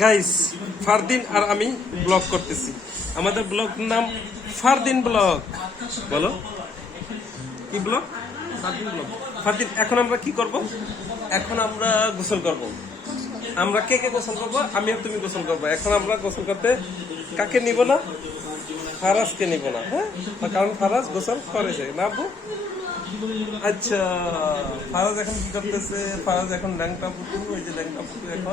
Guys Fardin আর আমি blog করতেছি। আমাদের ব্লগ নাম ফারদিন ব্লগ বলো। কি ব্লগ ফারদিন এখন আমরা কি করব? এখন আমরা গোসল করব। আমরা কে কে গোসল করব? আমি আর তুমি গোসল করব। এখন আমরা গোসল করতে কাকে নিব না? ফারাজকে নিব না হ্যাঁ? কারণ ফারাজ গোসল করেছে না আব্বু আচ্ছা ফারাজ এখন কি করতেছে? ফারাজ এখন ল্যাংটা পুটু ওই যে ল্যাংটা পুটু এখন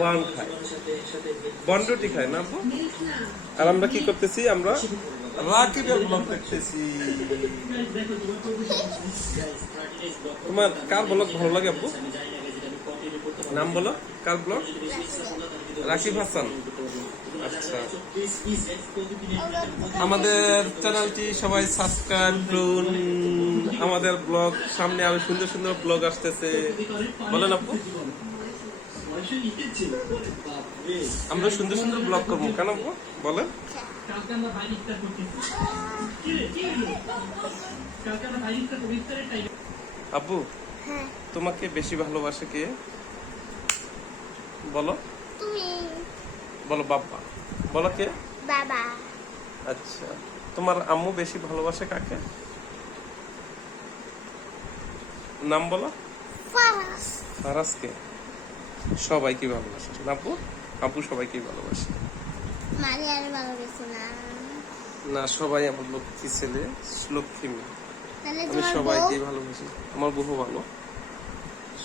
বন খায়। বন রুটি খায় না আপু? আর আমরা কি করতেছি আমরা? রাকিবের ব্লগ দেখতেছি। তোমার কার ব্লগ ভালো লাগে আব্বু নাম বলো কার ব্লগ? রাকিব হাসান। আচ্ছা। আমাদের চ্যানেলটি সবাই সাবস্ক্রাইব করুন। আমাদের ব্লগ সামনে আরও সুন্দর সুন্দর ব্লগ আসতেছে। বলেন আপু। আমরা সুন্দর সুন্দর ব্লগ করব কেন আপু? বলেন। আপু হ্যাঁ। তোমাকে বেশি ভালোবাসে কে? বলো। তুমি। বলো বাবা। বলো কে? বাবা। আচ্ছা। তোমার আম্মু বেশি ভালোবাসে কাকে? নাম বলো। ফারাস। ফারাজকে সবাইকে ভালোবাসে। আপু আপু সবাইকে ভালোবাসে। আর ভালোবেসে না। না সবাই আমার লক্ষ্মী ছেলে লক্ষ্মী মেয়ে। আমি সবাইকেই ভালোবাসি। আমার বহু ভালো।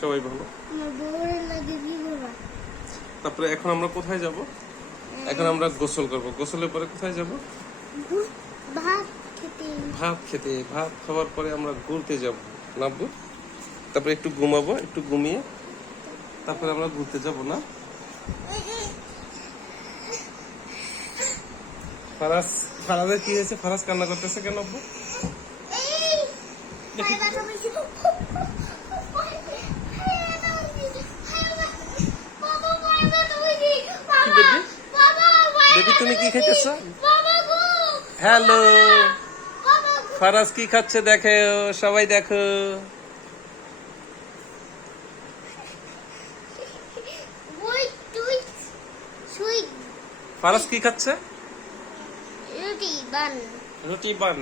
সবাই ভালো। তোমার বউয়ের লাগে কি তারপরে এখন আমরা কোথায় যাব? এখন আমরা গোসল করব। গোসলের পরে কোথায় যাব? ভাত খেতে। ভাত খেতে। ভাত খাওয়ার পরে আমরা ঘুরতে যাব। নামবো তারপরে একটু ঘুমাবো একটু ঘুমিয়ে তারপরে আমরা ঘুরতে যাব না? ফারাজ ফারাজের কি হয়েছে? ফারাজ কান্না করতেছে কেন আব্বু এই হাই বাবা বেশি বাবা বাবা তুমি কি বাবা baby? বাবা বেবি তুমি কি খাইতেছ হ্যালো। ফারাজ কি খাচ্ছে দেখো? সবাই দেখো। ফারাজ কি খাচ্ছে? রুটি বান। রুটি বান।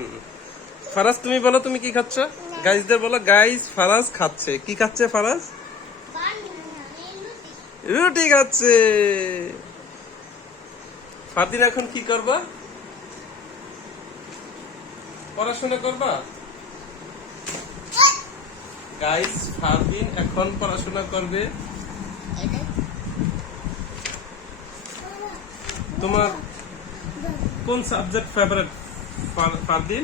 ফারাজ তুমি বলো তুমি কি খাচ্ছ? গাইজদের বলো গাইজ ফারাজ খাচ্ছে। কি খাচ্ছে ফারাজ? রুটি। রুটি খাচ্ছে। ফাদিন এখন কি করবা? পড়াশোনা করবা? গাইস ফারদিন এখন পড়াশোনা করবে। তোমার কোন subject favourite Fardin?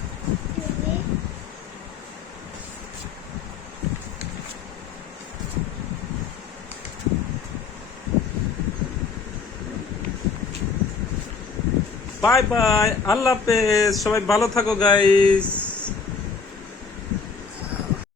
Bye bye আল্লাহ হাফেজ। সবাই ভালো থাকো গাইস